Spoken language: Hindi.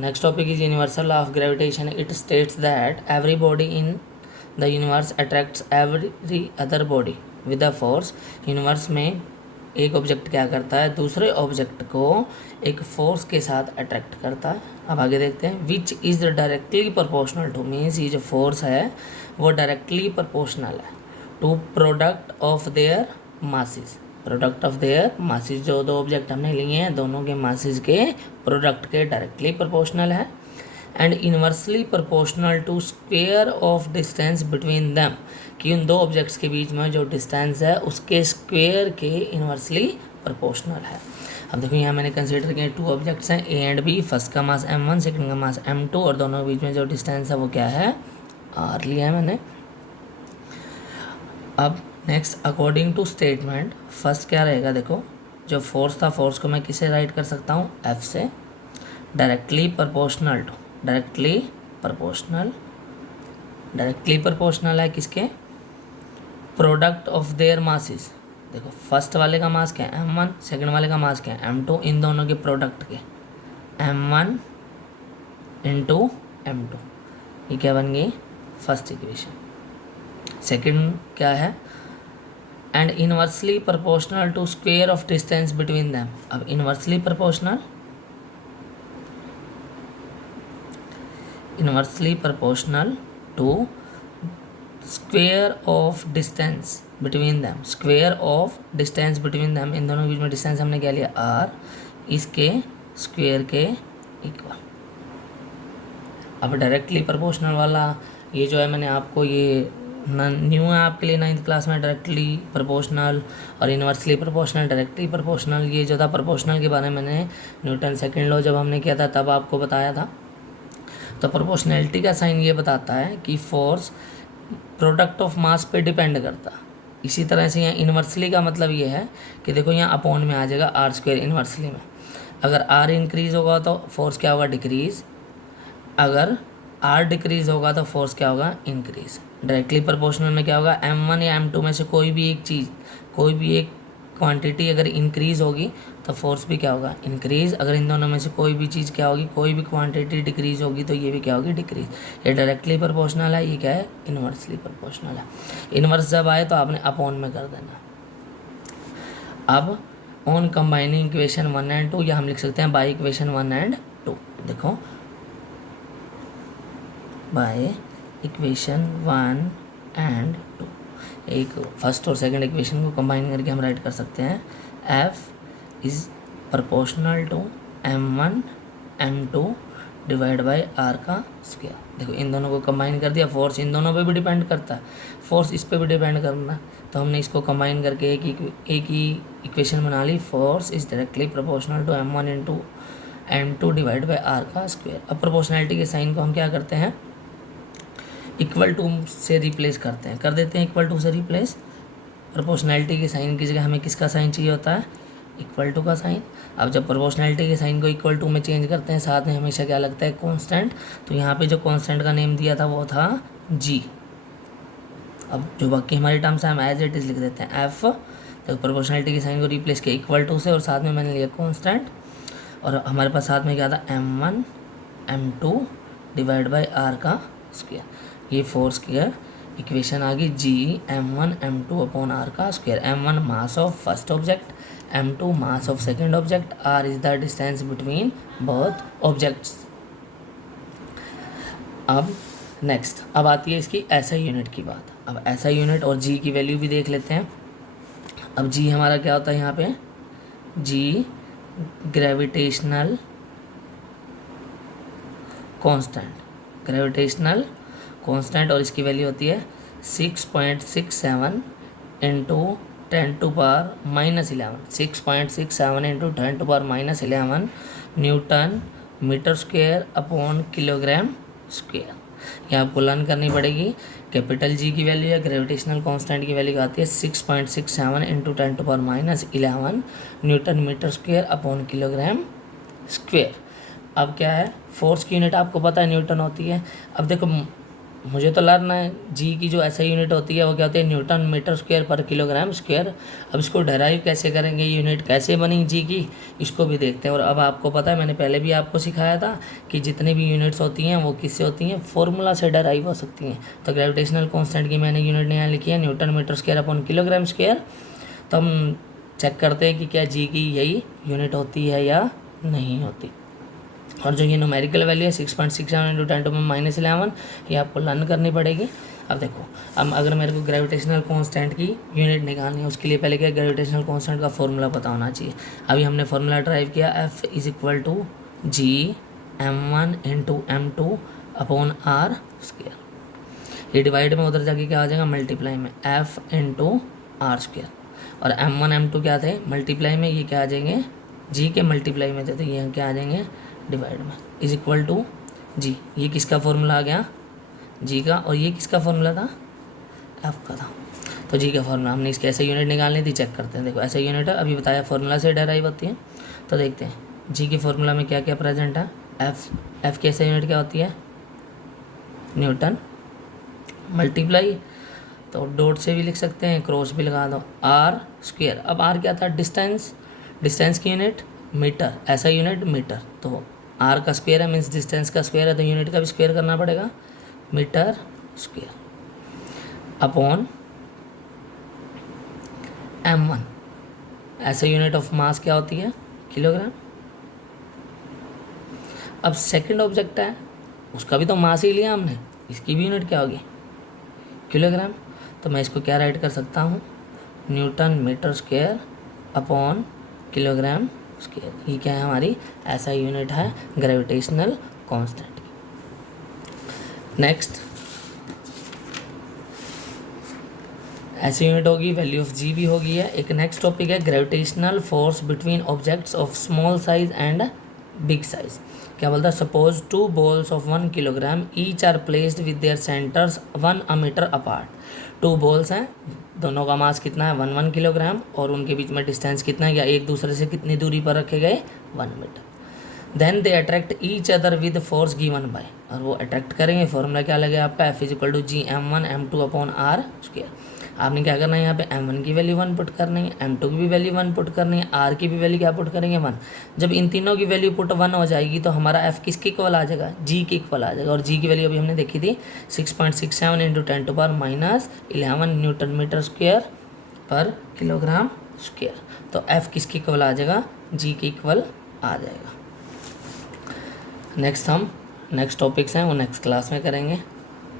next topic is universal law of gravitation. It states that every body in the universe attracts every other body with a force. Universe में एक ऑब्जेक्ट क्या करता है, दूसरे ऑब्जेक्ट को एक फोर्स के साथ अट्रैक्ट करता है. अब आगे देखते हैं. Which is directly proportional to, means ये जो फोर्स है वो डायरेक्टली प्रोपोर्शनल है to product of their masses. Product of their masses, जो दो ऑब्जेक्ट हमने लिए हैं दोनों के मासेस के प्रोडक्ट के डायरेक्टली प्रोपोर्शनल है. And inversely proportional to square of distance between them, कि उन दो ऑब्जेक्ट्स के बीच में जो डिस्टेंस है उसके स्क्वेयर के इन्वर्सली प्रोपोर्शनल है. अब देखो यहाँ मैंने कंसीडर किया टू ऑब्जेक्ट्स हैं ए एंड बी. फर्स्ट का मास m1, सेकंड का मास m2 और दोनों के बीच में जो डिस्टेंस है वो क्या है, r लिया है मैंने. अब next, according to statement, first क्या रहेगा, देखो जो फोर्स था, फोर्स को मैं किसे राइट कर सकता हूँ, F से. Directly proportional to, directly proportional है किसके, प्रोडक्ट ऑफ देयर मासेस. देखो फर्स्ट वाले का मास क्या है m1, सेकंड वाले का मास क्या है m2, इन दोनों के प्रोडक्ट के m1 इंटू m2. ये क्या बन गई फर्स्ट इक्वेशन. सेकंड क्या है, and inversely proportional to square of distance between them. अब inversely proportional to square of distance between them. Square of distance between them, इन दोनों के बीच में डिस्टेंस हमने क्या लिया r, इसके स्क्वेयर के इक्वल. अब डायरेक्टली प्रोपोर्शनल वाला ये जो है मैंने आपको ये न्यू है आपके लिए 9th क्लास में, डायरेक्टली प्रोपोर्शनल और इन्वर्सली प्रोपोर्शनल. डायरेक्टली प्रोपोर्शनल ये जो था प्रोपोर्शनल के बारे में मैंने न्यूटन सेकंड लॉ जब हमने किया था तब आपको बताया था. तो प्रोपोर्शनैलिटी का साइन ये बताता है कि फोर्स प्रोडक्ट ऑफ मास पे डिपेंड करता. इसी तरह से यहाँ इन्वर्सली का मतलब ये है कि देखो यहाँ अपॉन में आ जाएगा r स्क्वायर इन्वर्सली में. अगर r इंक्रीज होगा तो फोर्स क्या होगा, डिक्रीज. अगर r डिक्रीज होगा तो फोर्स क्या होगा, इंक्रीज. डायरेक्टली प्रोपोर्शनल में क्या होगा, m1 या m2 में से कोई भी एक चीज़, कोई भी एक क्वांटिटी अगर इंक्रीज होगी तो फोर्स भी क्या होगा, इंक्रीज. अगर इन दोनों में से कोई भी चीज़ क्या होगी, कोई भी क्वांटिटी डिक्रीज होगी तो ये भी क्या होगी, डिक्रीज. ये डायरेक्टली प्रोपोर्शनल है, ये क्या है, इन्वर्सली प्रोपोर्शनल है. इन्वर्स जब आए तो आपने अपॉन में कर देना. अब ऑन कंबाइनिंग इक्वेशन 1 एंड 2, या हम लिख सकते हैं बाई इक्वेशन 1 एंड 2. देखो बाय इक्वेशन 1 एंड 2, एक फर्स्ट और सेकंड इक्वेशन को कंबाइन करके हम राइट कर सकते हैं F is proportional to m1 m2 divide by r का स्क्वायर. देखो इन दोनों को कंबाइन कर दिया. फोर्स इन दोनों पे भी डिपेंड करता है, फोर्स इस पे भी डिपेंड करना, तो हमने इसको कंबाइन करके एक ही इक्वेशन बना ली. Force is directly proportional to m1 into m2 divide by r का स्क्वायर. अब प्रोपोर्शनैलिटी के साइन को हम क्या करते हैं, इक्वल टू से रिप्लेस करते हैं, कर देते हैं इक्वल टू से रिप्लेस. प्रोपोर्शनैलिटी के साइन की जगह हमें किसका साइन चाहिए होता है, इक्वल टू का साइन. अब जब प्रोपोर्शनैलिटी के साइन को इक्वल टू में चेंज करते हैं साथ में हमेशा क्या लगता है, कांस्टेंट. तो यहाँ पे जो कांस्टेंट का नेम दिया था वो था g. अब जो बाकी हमारी टर्म्स है हम एज इट इज़ लिख देते हैं f. तो प्रोपोर्शनैलिटी के साइन को रिप्लेस किया इक्वल टू से और साथ में मैंने लिया कांस्टेंट, और हमारे पास साथ में क्या था, m1 m2 divide by r का स्क्वायर. ये फोर्स की इक्वेशन आ गई g m1 m2 upon r का square. m1 mass of first object, m2 mass of second object, r is the distance between both objects. अब नेक्स्ट, अब आती है इसकी ऐसा यूनिट की बात. अब ऐसा यूनिट और g की वैल्यू भी देख लेते हैं. अब g हमारा क्या होता है यहाँ पे, g ग्रेविटेशनल कांस्टेंट, और इसकी वैल्यू होती है 6.67 into 10⁻⁻11. 6.67 into 10⁻⁻11 newton metre square upon kilogram square. ये आपको लर्न करनी पड़ेगी. कैपिटल जी की वैल्यू या ग्रेविटेशनल कांस्टेंट की वैल्यू आती है 6.67 into 10⁻11 newton metre square upon kilogram square. अब क्या है, फोर्स की यूनिट आपको पता है न्यूटन होती है. अब देखो मुझे तो लर्न है जी की जो ऐसा यूनिट होती है वो क्या होती है, न्यूटन मीटर स्क्वायर पर किलोग्राम स्क्वायर। अब इसको डेराइव कैसे करेंगे, यूनिट कैसे बनी जी की, इसको भी देखते हैं। और अब आपको पता है, मैंने पहले भी आपको सिखाया था कि जितनी भी यूनिट्स होती हैं वो किससे होती हैं, फॉर्मूला से डेराइव हो सकती हैं। तो ग्रेविटेशनल कॉन्स्टेंट की मैंने यूनिट यहाँ लिखी है newton metre square upon kilogram square. तो हम चेक करते हैं कि क्या जी की यही यूनिट होती है या नहीं होती। और जो ये न्यूमेरिकल वैल्यू है 6.67 इंटू 10⁻⁻11, ये आपको लर्न करनी पड़ेगी। अब देखो, अब अगर मेरे को ग्रेविटेशनल कांस्टेंट की यूनिट निकालनी है, उसके लिए पहले क्या ग्रेविटेशनल कांस्टेंट का फॉर्मूला पता होना चाहिए। अभी हमने फार्मूला ड्राइव किया, F is equal to G m1 into m2 upon R square. ये डिवाइड में उधर जाके क्या आ जाएगा, मल्टीप्लाई में F इंटू आर स्क्वायर। और m1 m2 क्या थे, मल्टीप्लाई में, ये क्या आ जाएंगे, जी के मल्टीप्लाई में थे, तो ये क्या आ जाएंगे डिवाइड में, इज इक्वल टू जी। ये किसका फॉर्मूला आ गया, जी का। और ये किसका फॉर्मूला था, एफ का था। तो जी का फॉर्मूला, हमने इसकी ऐसे यूनिट निकालनी थी, चेक करते हैं। देखो ऐसे यूनिट है, अभी बताया फॉर्मूला से डेराइव होती है। तो देखते हैं जी के फॉर्मूला में क्या क्या प्रेजेंट है। एफ की ऐसे यूनिट क्या होती है, न्यूटन, मल्टीप्लाई, तो डॉट से भी लिख सकते हैं, क्रॉस भी लगा दो, आर स्क्वायर। अब आर क्या था, डिस्टेंस, डिस्टेंस की यूनिट मीटर, ऐसा यूनिट मीटर। तो आर का स्क्वायर है, मीन्स डिस्टेंस का स्क्वायर है, तो यूनिट का भी स्क्वायर करना पड़ेगा, मीटर स्क्वायर अपॉन m1। ऐसा यूनिट ऑफ मास क्या होती है, किलोग्राम। अब सेकंड ऑब्जेक्ट है, उसका भी तो मास ही लिया हमने, इसकी भी यूनिट क्या होगी, किलोग्राम। तो मैं इसको क्या राइट कर सकता हूँ, newton metre square upon kilogram square. ये क्या है हमारी, ऐसा यूनिट है ग्रेविटेशनल कांस्टेंट की। नेक्स्ट ऐसी यूनिट होगी, वैल्यू ऑफ जी भी होगी है। एक नेक्स्ट टॉपिक है gravitational force between objects of small size and big size. क्या बोलता है, suppose two balls of 1 kilogram each are placed with their centres 1 metre apart. 2 balls हैं, दोनों का मास कितना है, 1 किलोग्राम, और उनके बीच में डिस्टेंस कितना है, या एक दूसरे से कितनी दूरी पर रखे गए, 1 metre. Then they attract each other with force given by, और वो अट्रैक्ट करेंगे, फॉर्मूला क्या लगेगा आपका, F is equal to G m1 m2 upon R square. आपने क्या करना है, यहाँ पे m1 की वैल्यू 1 पुट करनी है, m2 की भी वैल्यू 1 पुट करनी है, r की भी वैल्यू क्या पुट करेंगे, 1। जब इन तीनों की वैल्यू पुट 1 हो जाएगी तो हमारा f किसके इक्वल आ जाएगा, g के इक्वल आ जाएगा। और g की वैल्यू अभी हमने देखी थी 6.67 इंटू 10⁻⁻11 न्यूटन मीटर स्क्वायर पर किलोग्राम स्क्वायर। तो f किसके इक्वल आ जाएगा, g के इक्वल आ जाएगा। नेक्स्ट हम नेक्स्ट टॉपिक्स हैं वो नेक्स्ट क्लास में करेंगे।